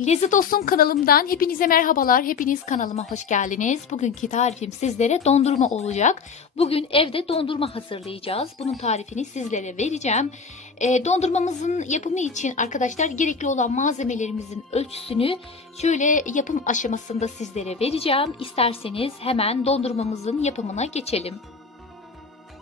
Lezzet Olsun kanalımdan hepinize merhabalar. Hepiniz kanalıma hoş geldiniz. Bugünkü tarifim sizlere dondurma olacak. Bugün evde dondurma hazırlayacağız. Bunun tarifini sizlere vereceğim. E, dondurmamızın yapımı için arkadaşlar gerekli olan malzemelerimizin ölçüsünü şöyle yapım aşamasında sizlere vereceğim. İsterseniz hemen dondurmamızın yapımına geçelim.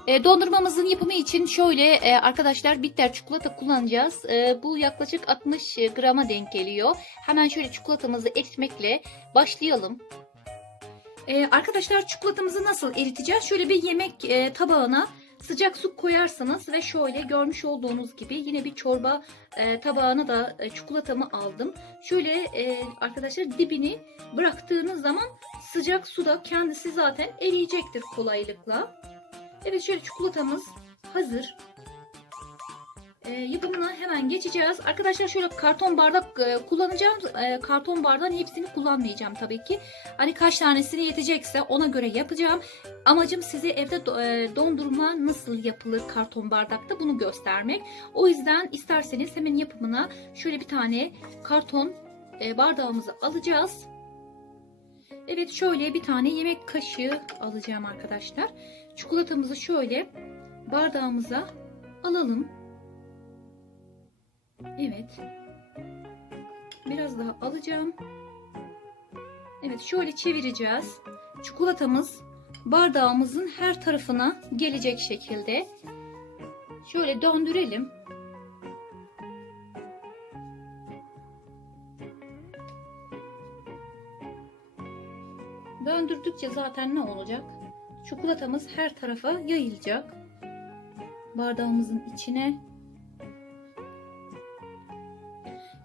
E, dondurmamızın yapımı için şöyle e, arkadaşlar bitter çikolata kullanacağız. E, bu yaklaşık 60 grama denk geliyor. Hemen şöyle çikolatamızı eritmekle başlayalım. E, arkadaşlar çikolatamızı nasıl eriteceğiz? Şöyle bir yemek e, tabağına sıcak su koyarsanız ve şöyle görmüş olduğunuz gibi yine bir çorba e, tabağına da e, çikolatamı aldım. Şöyle e, arkadaşlar dibini bıraktığınız zaman sıcak suda kendisi zaten eriyecektir kolaylıkla. Evet şöyle çikolatamız hazır. Ee, yapımına hemen geçeceğiz. Arkadaşlar şöyle karton bardak e, kullanacağım. E, karton bardağın hepsini kullanmayacağım tabii ki. Hani kaç tanesini yetecekse ona göre yapacağım. Amacım size evde do- e, dondurma nasıl yapılır karton bardakta bunu göstermek. O yüzden isterseniz hemen yapımına şöyle bir tane karton e, bardağımızı alacağız. Evet şöyle bir tane yemek kaşığı alacağım arkadaşlar. Çikolatamızı şöyle bardağımıza alalım. Evet. Biraz daha alacağım. Evet şöyle çevireceğiz. Çikolatamız bardağımızın her tarafına gelecek şekilde. Şöyle döndürelim. Döndürdükçe zaten ne olacak? Çikolatamız her tarafa yayılacak. Bardağımızın içine.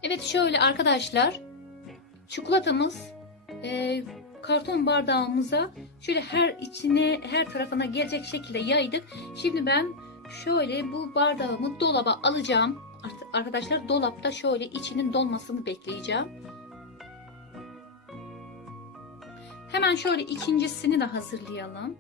Evet şöyle arkadaşlar. Çikolatamız e, karton bardağımıza şöyle her içine her tarafına gelecek şekilde yaydık. Şimdi ben şöyle bu bardağımı dolaba alacağım. Arkadaşlar dolapta şöyle içinin dolmasını bekleyeceğim. Hemen şöyle ikincisini de hazırlayalım.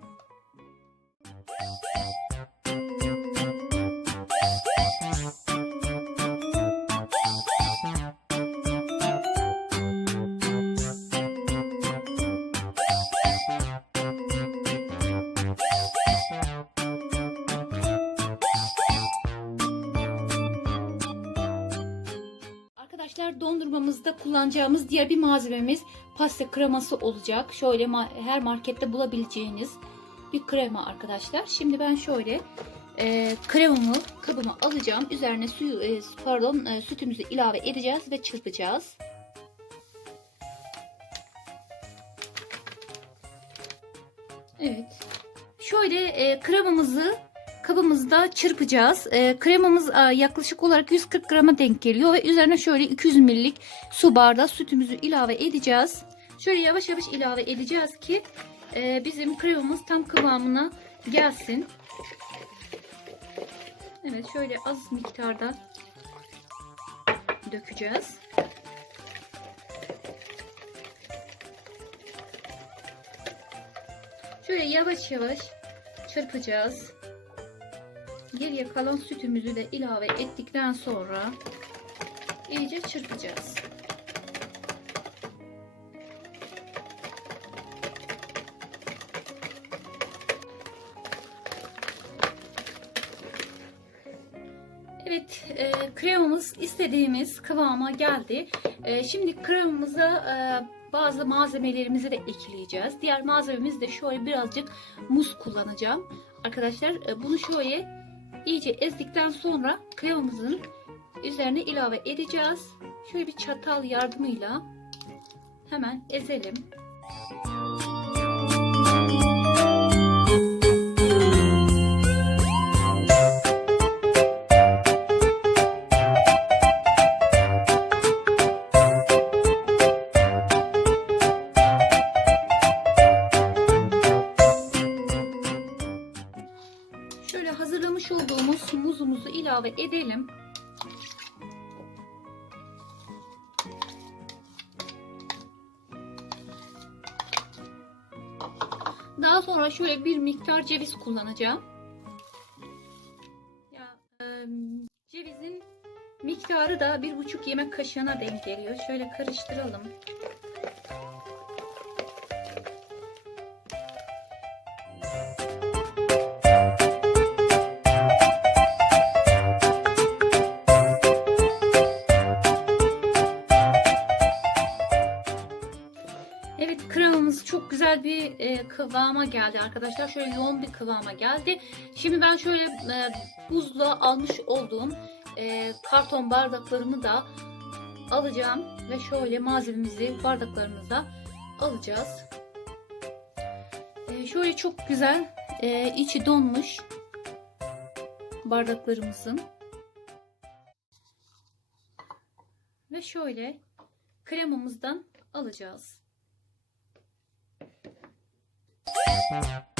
Arkadaşlar dondurmamızda kullanacağımız diğer bir malzememiz pasta kreması olacak. Şöyle her markette bulabileceğiniz bir krema arkadaşlar. Şimdi ben şöyle e, kremamı kabıma alacağım. Üzerine suyu e, pardon e, sütümüzü ilave edeceğiz ve çırpacağız. Evet. Şöyle e, kremamızı kabımızda çırpacağız. E, kremamız e, yaklaşık olarak 140 grama denk geliyor ve üzerine şöyle 200 ml'lik su bardağı sütümüzü ilave edeceğiz. Şöyle yavaş yavaş ilave edeceğiz ki e, bizim kremamız tam kıvamına gelsin. Evet şöyle az miktarda dökeceğiz. Şöyle yavaş yavaş çırpacağız. Geriye kalan sütümüzü de ilave ettikten sonra iyice çırpacağız. Kremamız istediğimiz kıvama geldi. E, şimdi kremamıza e, bazı malzemelerimizi de ekleyeceğiz. Diğer malzememiz de şöyle birazcık muz kullanacağım. Arkadaşlar e, bunu şöyle iyice ezdikten sonra kremamızın üzerine ilave edeceğiz. Şöyle bir çatal yardımıyla hemen ezelim. İlave edelim. Daha sonra şöyle bir miktar ceviz kullanacağım. Ya, e, cevizin miktarı da bir buçuk yemek kaşığına denk geliyor. Şöyle karıştıralım. Güzel bir e, kıvama geldi arkadaşlar. Şöyle yoğun bir kıvama geldi. Şimdi ben şöyle e, buzluğa almış olduğum e, karton bardaklarımı da alacağım. Ve şöyle malzememizi bardaklarımıza alacağız. E, şöyle çok güzel e, içi donmuş bardaklarımızın. Ve şöyle kremamızdan alacağız. Thank you.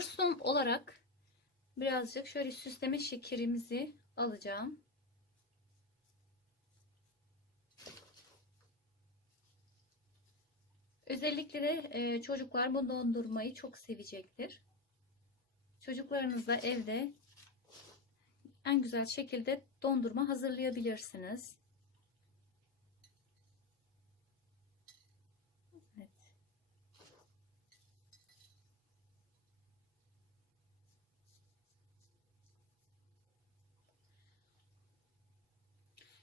Son olarak birazcık şöyle süsleme şekerimizi alacağım. Özellikle de e, çocuklar bu dondurmayı çok sevecektir. Çocuklarınızla evde en güzel şekilde dondurma hazırlayabilirsiniz. Evet.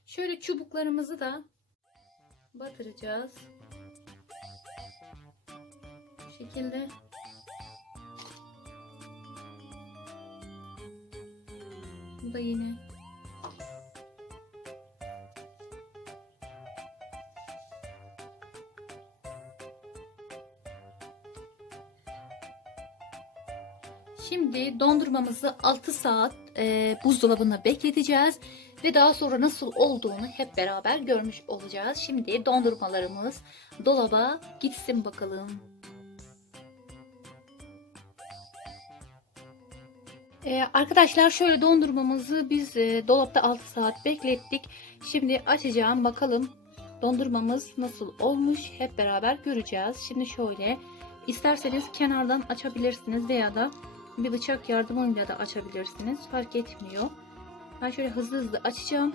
Şöyle çubuklarımızı da batıracağız. Bu şekilde. Bu da yine. Şimdi dondurmamızı 6 saat e, buzdolabında bekleteceğiz ve daha sonra nasıl olduğunu hep beraber görmüş olacağız. Şimdi dondurmalarımız dolaba gitsin bakalım. Ee, arkadaşlar şöyle dondurmamızı biz e, dolapta 6 saat beklettik. Şimdi açacağım bakalım dondurmamız nasıl olmuş hep beraber göreceğiz. Şimdi şöyle isterseniz kenardan açabilirsiniz veya da bir bıçak yardımıyla da açabilirsiniz. Fark etmiyor. Ben şöyle hızlı hızlı açacağım.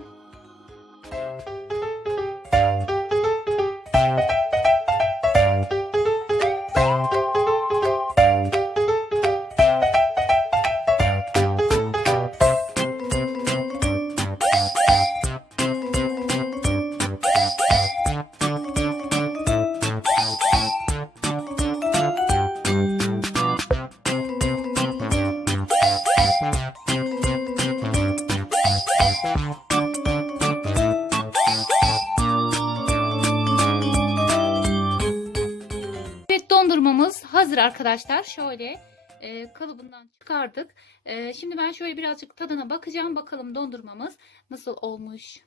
Evet dondurmamız hazır arkadaşlar. Şöyle e, kalıbından çıkardık. E, şimdi ben şöyle birazcık tadına bakacağım. Bakalım dondurmamız nasıl olmuş.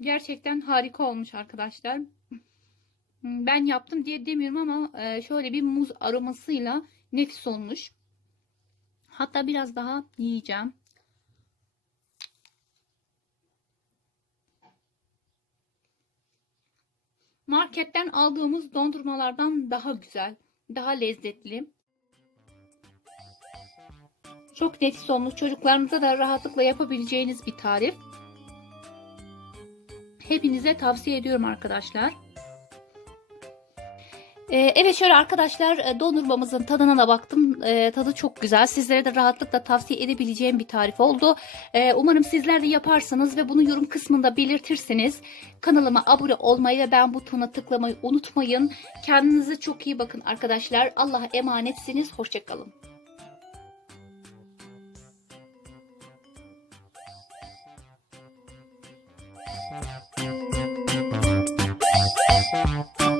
Gerçekten harika olmuş arkadaşlar. Ben yaptım diye demiyorum ama e, şöyle bir muz aromasıyla nefis olmuş. Hatta biraz daha yiyeceğim. Marketten aldığımız dondurmalardan daha güzel, daha lezzetli. Çok nefis olmuş. Çocuklarınıza da rahatlıkla yapabileceğiniz bir tarif. Hepinize tavsiye ediyorum arkadaşlar. Ee, evet şöyle arkadaşlar e, dondurmamızın tadına da baktım. Ee, tadı çok güzel. Sizlere de rahatlıkla tavsiye edebileceğim bir tarif oldu. Ee, umarım sizler de yaparsınız ve bunu yorum kısmında belirtirsiniz. Kanalıma abone olmayı ve ben butonuna tıklamayı unutmayın. Kendinize çok iyi bakın arkadaşlar. Allah'a emanetsiniz. Hoşçakalın. Thank you.